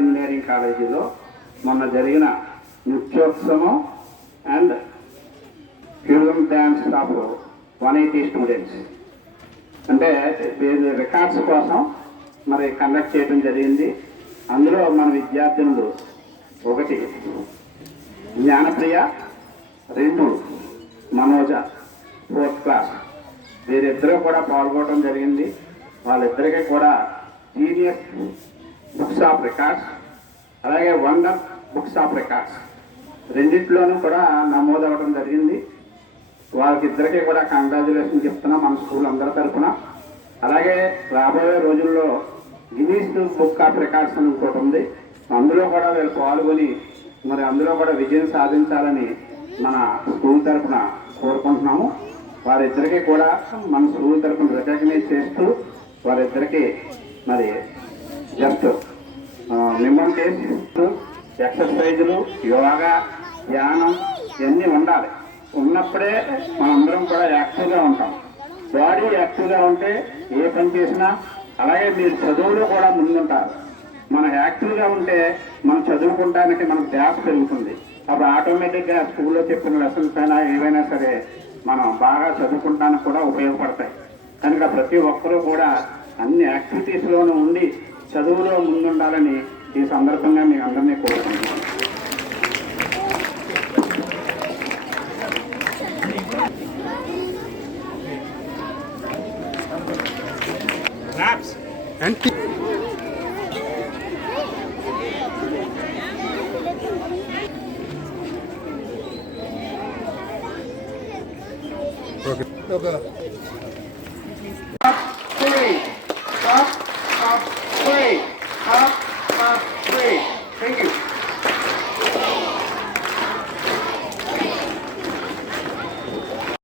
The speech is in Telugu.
ఇంజనీరింగ్ కాలేజీలో మొన్న జరిగిన నృత్యోత్సవం and fusion dance of 180 students అంటే రికార్డ్స్ కోసం మరి కండక్ట్ చేయడం జరిగింది. అందులో మన విద్యార్థినులు 1 జ్ఞానప్రియ, 2 మనోజ 4th క్లాస్, వీరిద్దరూ కూడా పాల్గొనడం జరిగింది. వాళ్ళిద్దరికీ కూడా జీనియస్ బుక్స్ ఆఫ్ రికార్డ్స్ అలాగే వండర్ బుక్స్ ఆఫ్ రికార్డ్స్ రెండింటిలోనూ కూడా నమోదవడం జరిగింది. వాళ్ళకిద్దరికీ కూడా కంగ్రాచులేషన్ చెప్తున్నాం మన స్కూల్ అందరి తరఫున. అలాగే రాబోయే రోజుల్లో గిన్నీస్ బుక్ ఆఫ్ రికార్డ్స్ అని ఇంకోటి ఉంది, అందులో కూడా వీళ్ళు పాల్గొని మరి అందులో కూడా విజయం సాధించాలని మన స్కూల్ తరఫున కోరుకుంటున్నాము. వారిద్దరికీ కూడా మన స్కూల్ తరఫున రికగ్నైజ్ చేస్తూ వారిద్దరికీ మరి జస్ట్ మెమోంటేజ్, ఎక్సర్సైజులు, యోగా, ధ్యానం ఇవన్నీ ఉండాలి. ఉన్నప్పుడే మనందరం కూడా యాక్టివ్గా ఉంటాం. బాడీ యాక్టివ్గా ఉంటే ఏ పని చేసినా, అలాగే మీరు చదువులో కూడా ముందుంటారు. మనం యాక్టివ్గా ఉంటే మనం చదువుకుంటానికి మనకు ధ్యాస పెరుగుతుంది. అప్పుడు ఆటోమేటిక్గా స్కూల్లో చెప్పిన లెసన్స్ అయినా ఏవైనా సరే మనం బాగా చదువుకుంటానికి కూడా ఉపయోగపడతాయి. కనుక ప్రతి ఒక్కరూ కూడా అన్ని యాక్టివిటీస్లోనూ ఉండి చదువులో ముందుండాలని ఈ సందర్భంగా మీ అందరినీ కోరుకుంటున్నాను. Okay.